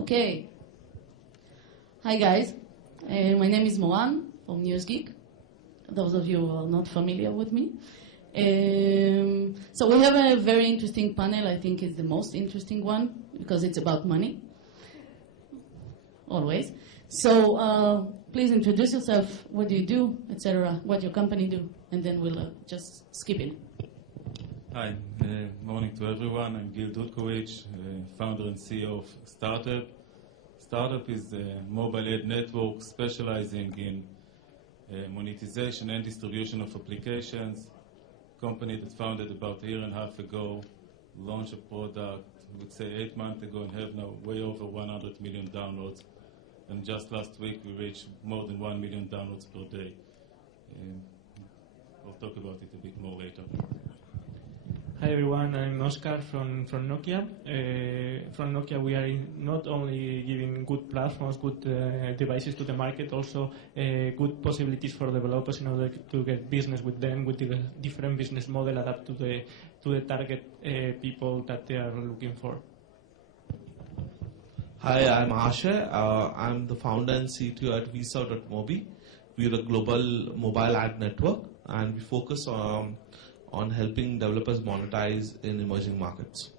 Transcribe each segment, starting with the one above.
Okay. Hi guys, my name is Moran from Newsgeek. Those of you who are not familiar with me. So we have a very interesting panel. I think it's the most interesting one because it's about money. Always. So please introduce yourself. What do you do, etc. What your company do, and then we'll just skip it. Hi, morning to everyone. I'm Gil Dudkiewicz, founder and CEO of StartApp. StartApp is a mobile ad network specializing in monetization and distribution of applications. Company that founded about a year and a half ago, launched a product, I would say 8 months ago, and have now way over 100 million downloads. And just last week we reached more than 1 million downloads per day. I'll talk about it a bit more later. Hi everyone, I'm Oscar from Nokia. From Nokia we are not only giving good platforms, good devices to the market, also good possibilities for developers in order to get business with them, with the different business model adapted to the target people that they are looking for. Hi, I'm Ashay. I'm the founder and CTO at Vserv.mobi. We're a global mobile ad network and we focus on helping developers monetize in emerging markets.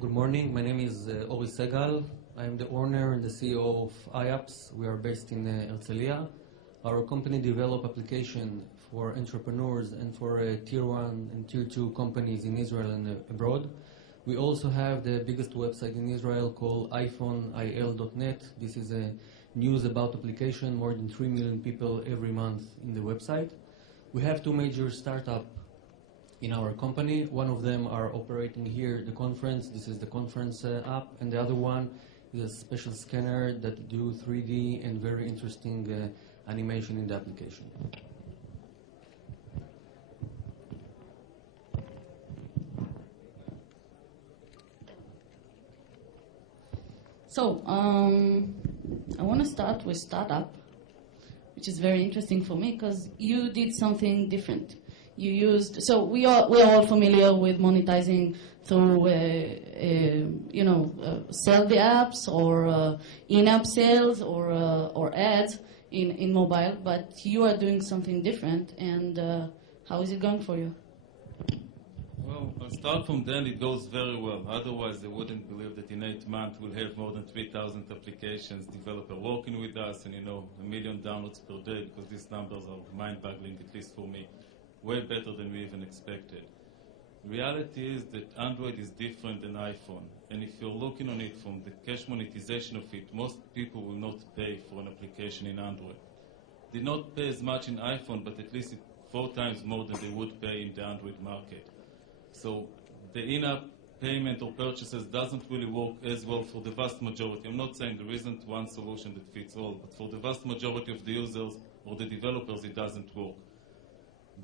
Good morning, my name is Ori Segal. I am the owner and the CEO of iApps. We are based in Herzliya. Our company develops applications for entrepreneurs and for tier 1 and tier 2 companies in Israel and abroad. We also have the biggest website in Israel called iPhoneIL.net. This is a news about application, more than 3 million people every month in the website. We have 2 major startups in our company. One of them are operating here, the conference. This is the conference app. And the other one is a special scanner that do 3D and very interesting animation in the application. So I want to start with StartApp, which is very interesting for me because you did something different. You used, so we are all familiar with monetizing through sell the apps or in-app sales or ads in mobile, but you are doing something different. And how is it going for you? Well, I'll start from then. It goes very well. Otherwise, I wouldn't believe that in 8 months we'll have more than 3,000 applications developer working with us and, 1 million downloads per day, because these numbers are mind-boggling, at least for me. Way better than we even expected. Reality is that Android is different than iPhone. And if you're looking on it from the cash monetization of it, most people will not pay for an application in Android. They not pay as much in iPhone, but at least 4 times more than they would pay in the Android market. So the in-app payment or purchases doesn't really work as well for the vast majority. I'm not saying there isn't one solution that fits all, but for the vast majority of the users or the developers, it doesn't work.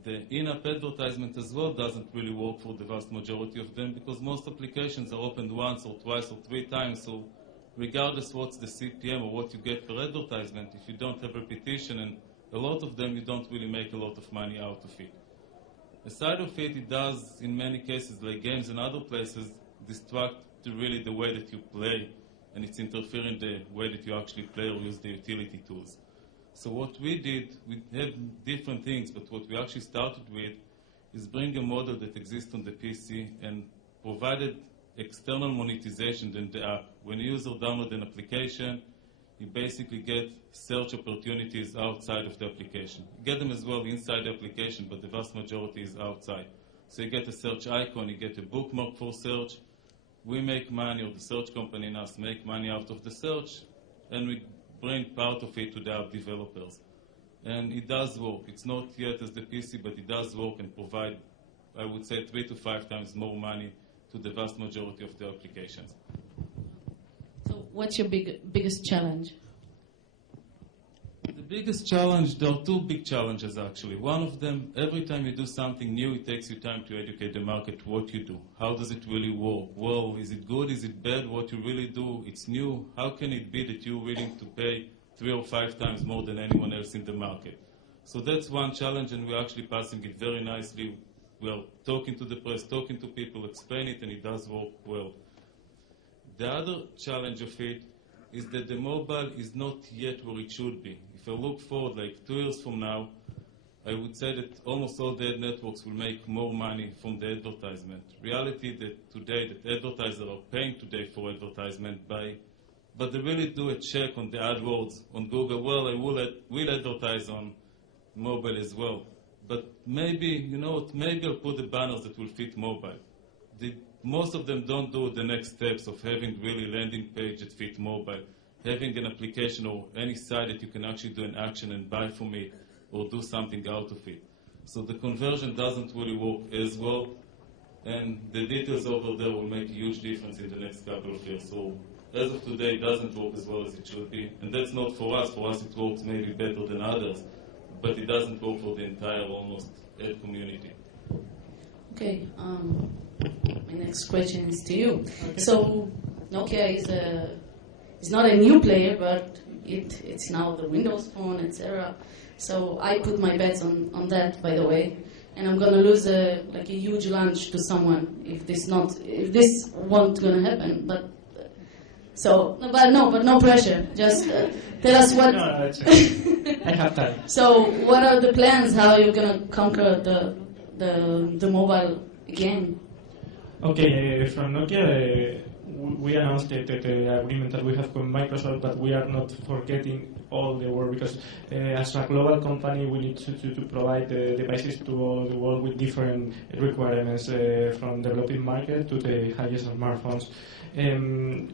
The in-app advertisement as well doesn't really work for the vast majority of them because most applications are opened once or twice or 3 times. So regardless what's the CPM or what you get per advertisement, if you don't have repetition, and a lot of them, you don't really make a lot of money out of it. Aside of it, it does, in many cases, like games and other places, distract really the way that you play, and it's interfering the way that you actually play or use the utility tools. So what we did, we have different things, but what we actually started with is bring a model that exists on the PC and provided external monetization in the app. When a user downloads an application, you basically get search opportunities outside of the application. You get them as well inside the application, but the vast majority is outside. So you get a search icon, you get a bookmark for search. We make money, or the search company and us make money out of the search, and we bring part of it to the app developers. And it does work. It's not yet as the PC, but it does work and provide, I would say, 3 to 5 times more money to the vast majority of the applications. So what's your biggest challenge? The biggest challenge, there are 2 big challenges actually. One of them, every time you do something new, it takes you time to educate the market what you do. How does it really work? Well, is it good? Is it bad? What you really do? It's new. How can it be that you're willing to pay 3 or 5 times more than anyone else in the market? So that's one challenge, and we're actually passing it very nicely. We're talking to the press, talking to people, explain it, and it does work well. The other challenge of it is that the mobile is not yet where it should be. If I look forward, like 2 years from now, I would say that almost all the ad networks will make more money from the advertisement. Reality that today that advertisers are paying today for advertisement but they really do a check on the AdWords on Google. Well, I will advertise on mobile as well. But maybe, you know what, maybe I'll put the banners that will fit mobile. Most of them don't do the next steps of having really landing page that fit mobile, having an application or any site that you can actually do an action and buy from it or do something out of it. So the conversion doesn't really work as well, and the details over there will make a huge difference in the next couple of years. So as of today, it doesn't work as well as it should be, and that's not for us. For us, it works maybe better than others, but it doesn't work for the entire almost ad community. Okay, my next question is to you. Okay. So Nokia is not a new player, but it's now the Windows Phone, etc. So I put my bets on that, by the way, and I'm gonna lose a huge lunch to someone if this won't gonna happen. But no pressure. Just tell us what. No, it's okay. I have time. So what are the plans? How are you gonna conquer the mobile again? Okay, from Nokia, we announced the agreement that we have with Microsoft, but we are not forgetting all the work because as a global company, we need to provide the devices to all the world with different requirements from developing market to the highest smartphones.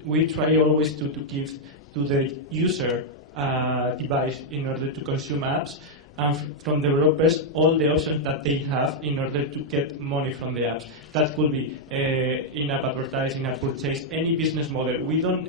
We try always to give to the user a device in order to consume apps, and from developers all the options that they have in order to get money from the apps. That could be in-app advertising, in-app purchase, any business model. We don't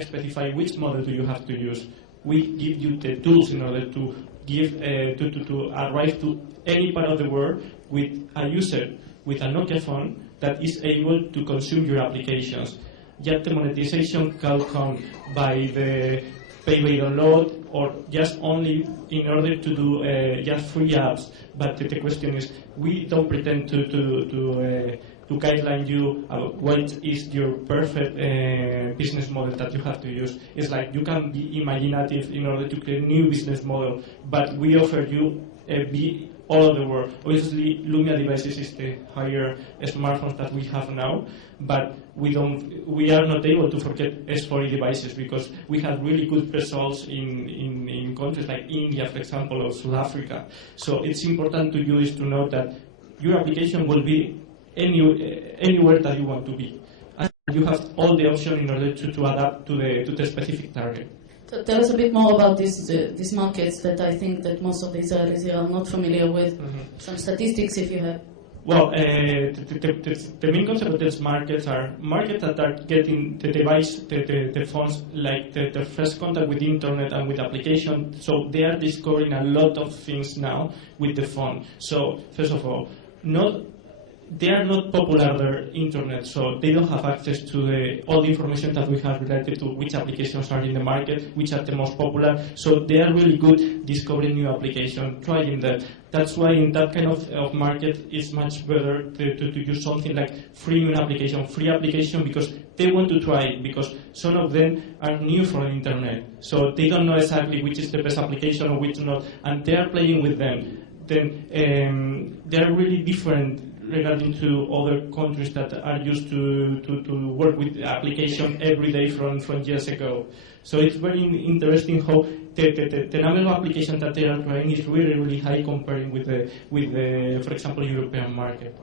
specify which model do you have to use. We give you the tools in order to give to arrive to any part of the world with a user with a Nokia phone that is able to consume your applications. Yet the monetization can come by the pay by download or just only in order to do just free apps. But the question is, we don't pretend to guideline you what is your perfect business model that you have to use. It's like you can be imaginative in order to create a new business model, but we offer you be all over the world. Obviously, Lumia devices is the higher smartphones that we have now, but we are not able to forget S4E devices because we have really good results in countries like India, for example, or South Africa. So it's important to you is to know that your application will be anywhere that you want to be. And you have all the options in order to adapt to the specific target. So tell us a bit more about these markets that I think that most of the Israelis are not familiar with. Mm-hmm. Some statistics if you have. Well, the main concept of these markets are markets that are getting the device, the phones, like the first contact with the internet and with application. So they are discovering a lot of things now with the phone. So first of all, they are not popular on their internet, so they don't have access to all the information that we have related to which applications are in the market, which are the most popular. So they are really good discovering new applications, trying that. That's why in that kind of market, it's much better to use something like free application because they want to try it, because some of them are new for the internet. So they don't know exactly which is the best application or which not, and they are playing with them. Then they are really different regarding to other countries that are used to work with the application every day from years ago. So it's very interesting how the number of applications that they are trying is really, really high comparing with the for example, European market.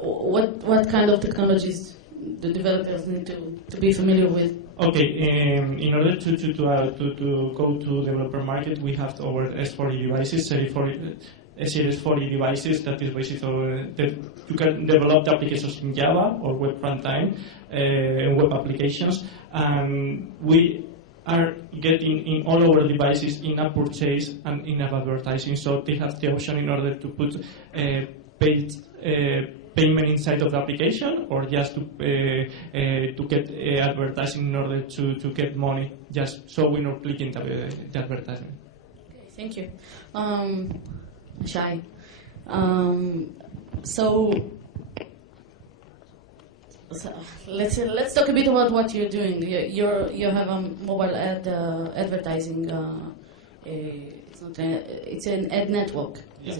What kind of technologies the developers need to be familiar with? Okay, in order to go to developer market, we have our S4E devices, Series 40 devices, that is basically that you can develop the applications in Java or web runtime and web applications, and we are getting in all our devices in-app purchase and in-app advertising, so they have the option in order to put paid payment inside of the application or just to get advertising in order to get money, just so we're not clicking the advertisement. Okay, thank you. Ashay. So So let's talk a bit about what you're doing. You have a mobile advertising. It's an ad network. Yeah.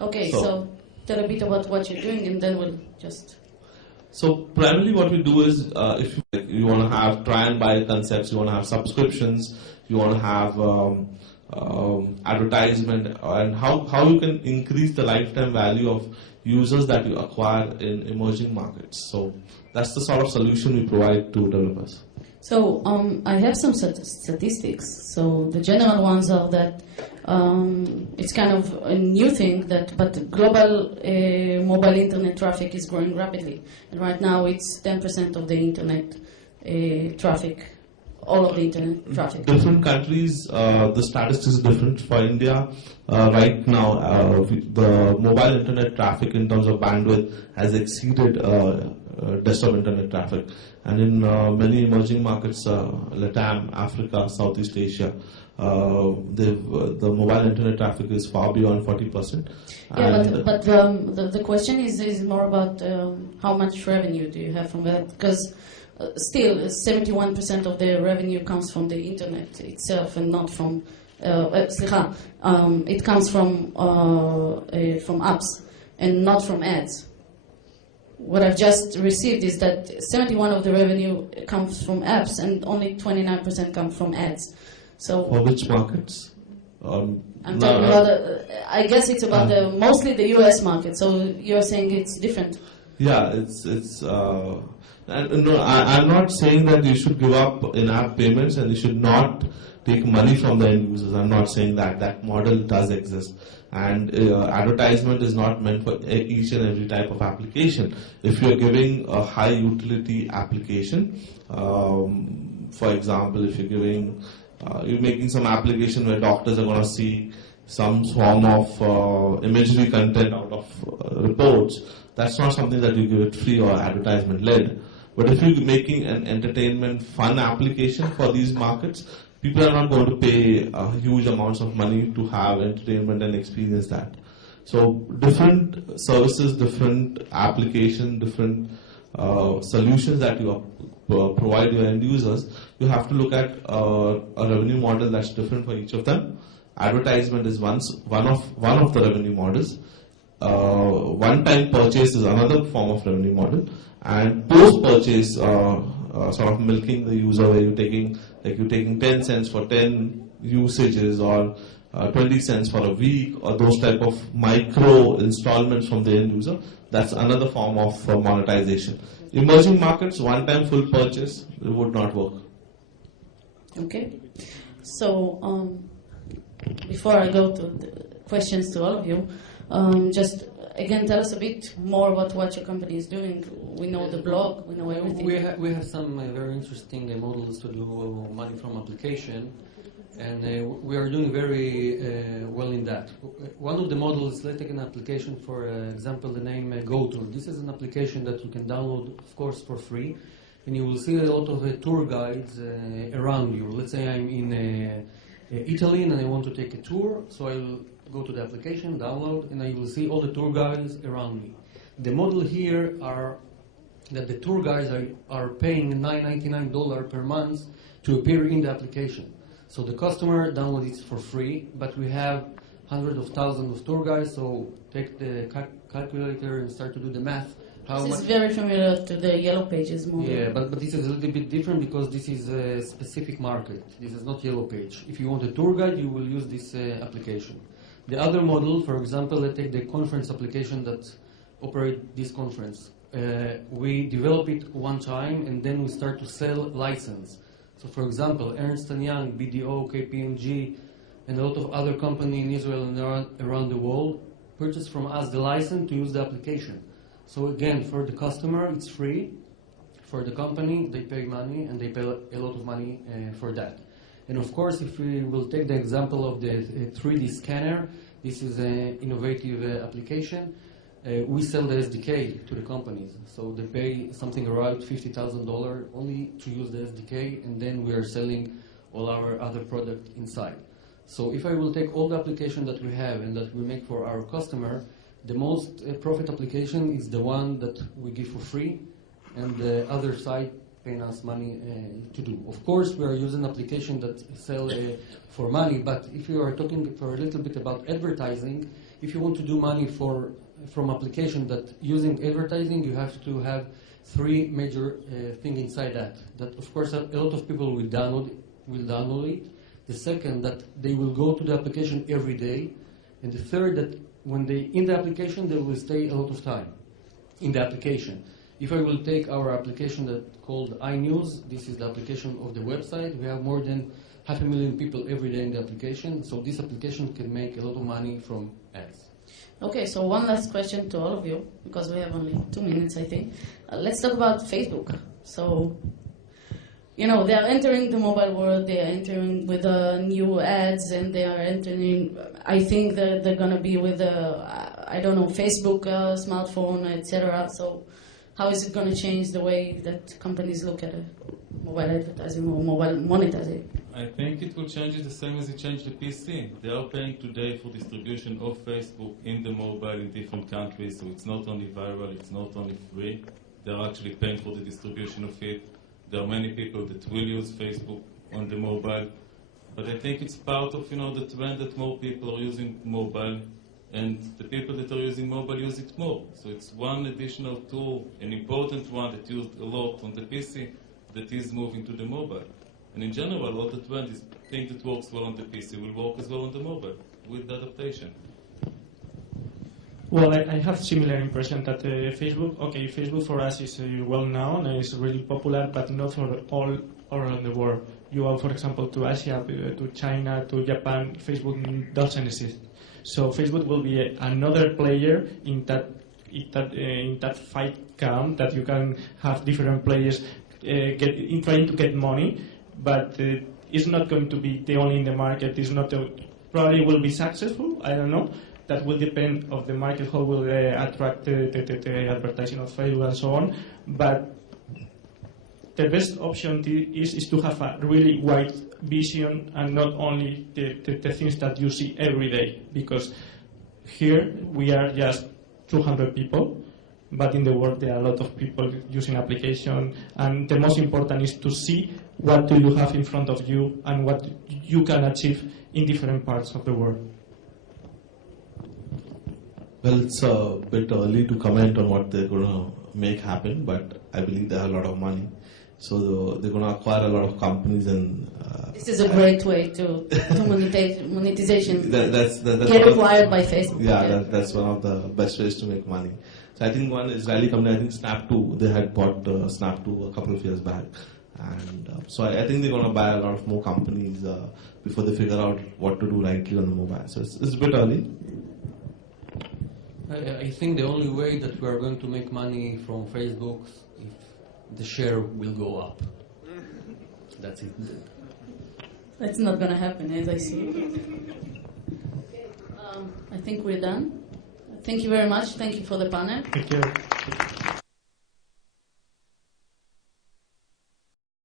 Okay, so tell a bit about what you're doing, and then we'll just. So primarily, what we do is, if you want to have try and buy concepts, you want to have subscriptions, you want to have advertisement, and how you can increase the lifetime value of users that you acquire in emerging markets. So that's the sort of solution we provide to developers. So I have some statistics. So the general ones are that it's kind of a new thing, but global mobile internet traffic is growing rapidly. And right now it's 10% of the internet traffic, all of the internet traffic. Different countries, the statistics is different. For India, right now, the mobile internet traffic in terms of bandwidth has exceeded desktop internet traffic. And in many emerging markets, Latam, Africa, Southeast Asia, the mobile internet traffic is far beyond 40%. Yeah, but the question is more about how much revenue do you have from that? Because still, 71% of the revenue comes from the internet itself and not from. It comes from apps and not from ads. What I've just received is that 71% of the revenue comes from apps and only 29% comes from ads. So for which markets? I'm talking about. I guess it's about mostly the U.S. market. So you're saying it's different. Yeah, it's. No, I'm not saying that you should give up in-app payments and you should not take money from the end users. I'm not saying that. That model does exist. And advertisement is not meant for each and every type of application. If you're giving a high utility application, for example, if you're making some application where doctors are going to see some form of imagery content out of reports, that's not something that you give it free or advertisement led. But if you're making an entertainment fun application for these markets, people are not going to pay huge amounts of money to have entertainment and experience that. So different services, different application, different solutions that you provide your end users, you have to look at a revenue model that's different for each of them. Advertisement is one of the revenue models. One-time purchase is another form of revenue model, and post-purchase sort of milking the user, where you're taking 10 cents for 10 usages or 20 cents for a week, or those type of micro installments from the end user. That's another form of monetization. Emerging markets, one-time full purchase, it would not work. Okay. So before I go to the questions to all of you, just again tell us a bit more about what your company is doing. We know the blog, we know everything. We have some very interesting models to do money from application, and we are doing very well in that. One of the models, let's take an application, for example, the name GoTour. This is an application that you can download, of course, for free, and you will see a lot of tour guides around you. Let's say I'm in Italy and I want to take a tour, so I will go to the application, download, and I will see all the tour guides around me. The model here are that the tour guides are paying $9.99 per month to appear in the application. So the customer downloads it for free, but we have hundreds of thousands of tour guides, so take the calculator and start to do the math. This is very familiar to the Yellow Pages model. Yeah, but this is a little bit different because this is a specific market. This is not Yellow Page. If you want a tour guide, you will use this application. The other model, for example, let's take the conference application that operates this conference. We develop it one time and then we start to sell license. So for example, Ernst & Young, BDO, KPMG, and a lot of other companies in Israel and around the world purchase from us the license to use the application. So again, for the customer, it's free. For the company, they pay money and they pay a lot of money for that. And of course, if we will take the example of the 3D scanner, this is an innovative application. We sell the SDK to the companies. So they pay something around $50,000 only to use the SDK, and then we are selling all our other product inside. So if I will take all the application that we have and that we make for our customer, the most profit application is the one that we give for free, and the other side paying us money to do. Of course, we are using applications that sell for money, but if you are talking for a little bit about advertising, if you want to do money from application that using advertising, you have to have three major things inside that. That, of course, a lot of people will download it. The second, that they will go to the application every day. And the third, that when they in the application, they will stay a lot of time in the application. If I will take our application that called iNews, this is the application of the website. We have more than 500,000 people every day in the application. So this application can make a lot of money from ads. Okay, so one last question to all of you, because we have only 2 minutes, I think. Let's talk about Facebook. So, they are entering the mobile world, they are entering with new ads, and they are entering, I think that they're going to be with Facebook, smartphone, etc. So how is it going to change the way that companies look at mobile advertising or mobile monetizing? I think it will change it the same as it changed the PC. They are paying today for distribution of Facebook in the mobile in different countries, so it's not only viral, it's not only free. They're actually paying for the distribution of it. There are many people that will use Facebook on the mobile, but I think it's part of the trend that more people are using mobile, and the people that are using mobile use it more. So it's one additional tool, an important one that used a lot on the PC, that is moving to the mobile. And in general, all the trend is thing that works well on the PC will work as well on the mobile with adaptation. Well, I have similar impression that Facebook for us is well known and is really popular, but not for all around the world. You go, for example, to Asia, to China, to Japan, Facebook doesn't exist. So Facebook will be another player in that fight camp that you can have different players trying to get money, but it's not going to be the only in the market. It's not probably will be successful. I don't know. That will depend of the market, how will attract the advertising of Facebook and so on. But the best option is to have a really wide vision and not only the things that you see every day. Because here we are just 200 people, but in the world there are a lot of people using application, and the most important is to see what do you have in front of you and what you can achieve in different parts of the world. Well, it's a bit early to comment on what they're going to make happen, but I believe they have a lot of money. So they're going to acquire a lot of companies, and this is a great way to monetization. That's get acquired by Facebook. Yeah, that's one of the best ways to make money. So I think one Israeli company, I think Snap2, they had bought Snap2 a couple of years back, and so I think they're going to buy a lot of more companies before they figure out what to do rightly on the mobile. So it's a bit early. I think the only way that we are going to make money from Facebook if the share will go up. That's it. That's not going to happen, as I see. I think we're done. Thank you very much. Thank you for the panel. Thank you.